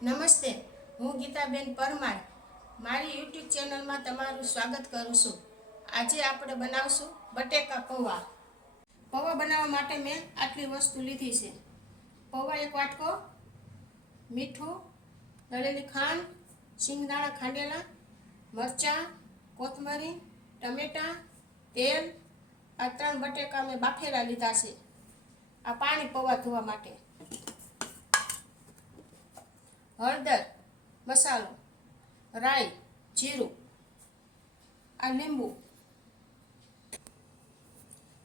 નમસ્તે, હું ગીતાબેન પરમાર મારી યુટ્યુબ ચેનલમાં તમારું સ્વાગત કરું છું। આજે આપણે બનાવશું બટેકા પૌવા। પૌવા બનાવવા માટે મેં આટલી વસ્તુ લીધી છે। પૌવા 1 વાટકો, મીઠું, દળેલી ખાંડ, સિંગદાણા ખાંડેલા, મરચાં, કોથમરી, ટમેટાં, તેલ। આ 3 બટેકા મેં બાફેલા લીધા છે। આ પાણી પૌવા ધોવા માટે। हळदर, मसालो, राई, जीरु, आ लींबू।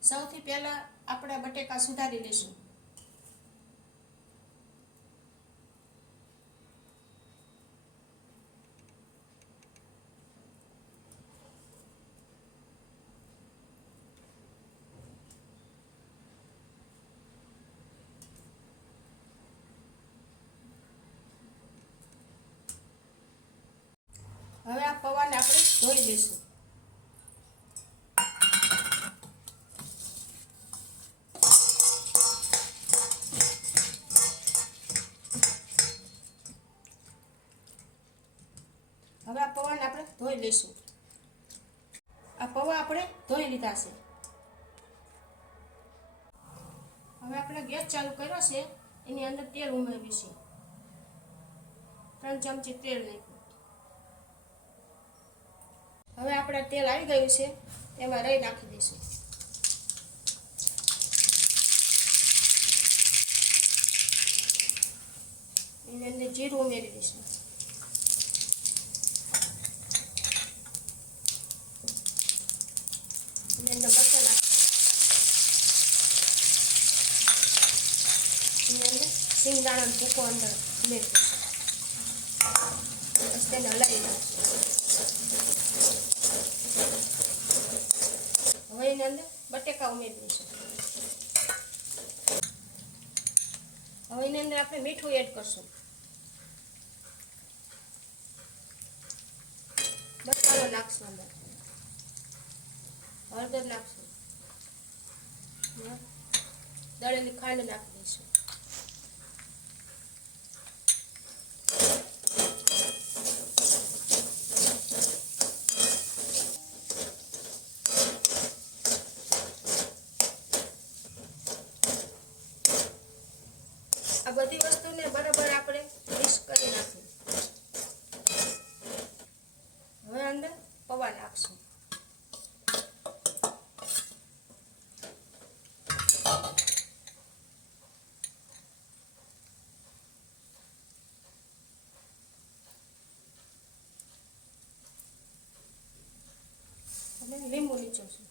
सौथी पहला आपणे बटेका सुधारी लेशुं। હવે આ પૌવાને આપણે ધોઈ લઈશું। હવે આ પૌવાને આપણે ધોઈ લઈશું। આ પૌવા આપણે ધોઈ લીધા છે। હવે આપણે ગેસ ચાલુ કર્યો છે, એની અંદર તેલ ઉમેરીશું। 3 ચમચી તેલ નાખ્યું। હવે આપણે તેલ આવી ગયું છે, એમાં રાઈ નાખી દઈશું। એની અંદર જીરું ઉમેરી દઈશું। એની અંદર મરચાં નાખીશું। એની અંદર સિંગદાણાનો ભૂકો અંદર ઉમેરી દઈશું। બસ તેને હલાવી નાખીશું। હવે એની અંદર બટેકા ઉમેરી દઈશું। હવે એની અંદર આપણે મીઠું એડ કરશું। મસાલો નાખશું, અંદર હળદર નાખશું, દળેલી ખાંડ નાખી દઈશું। આ બધી વસ્તુને બરાબર આપણે મિક્સ કરી નાખીશું। હવે અંદર પૌવા નાખશું। અને લીંબુ નીચોશું।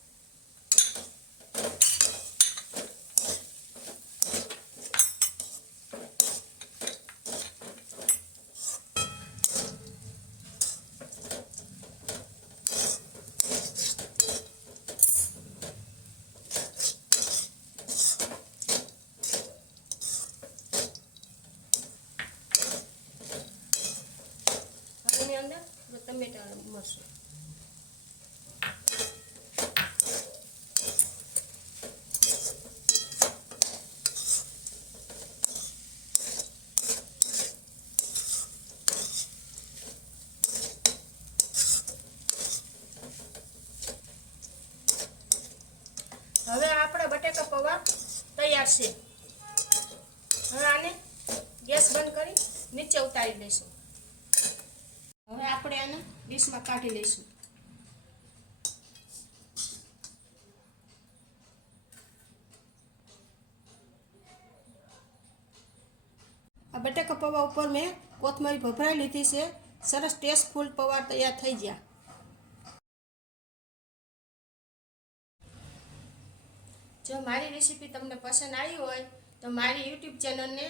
એની અંદર ટમેટા ઉમેરશું। હવે આપણા બટેકા પૌવા તૈયાર છે। હવે આને ગેસ બંધ કરી નીચે ઉતારી લઈશું। હવે આપણે આને ડીશમાં કાઢી લઈશું। આ બટેકા પૌવા ઉપર મેં કોથમરી ભભરાઈ લીધી છે। સરસ ટેસ્ટફુલ પૌવા તૈયાર થઈ ગયા। જો મારી રેસીપી તમને પસંદ આવી હોય તો મારી યુટ્યુબ ચેનલને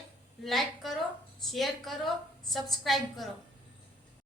લાઈક કરો, શેર કરો, સબસ્ક્રાઈબ કરો।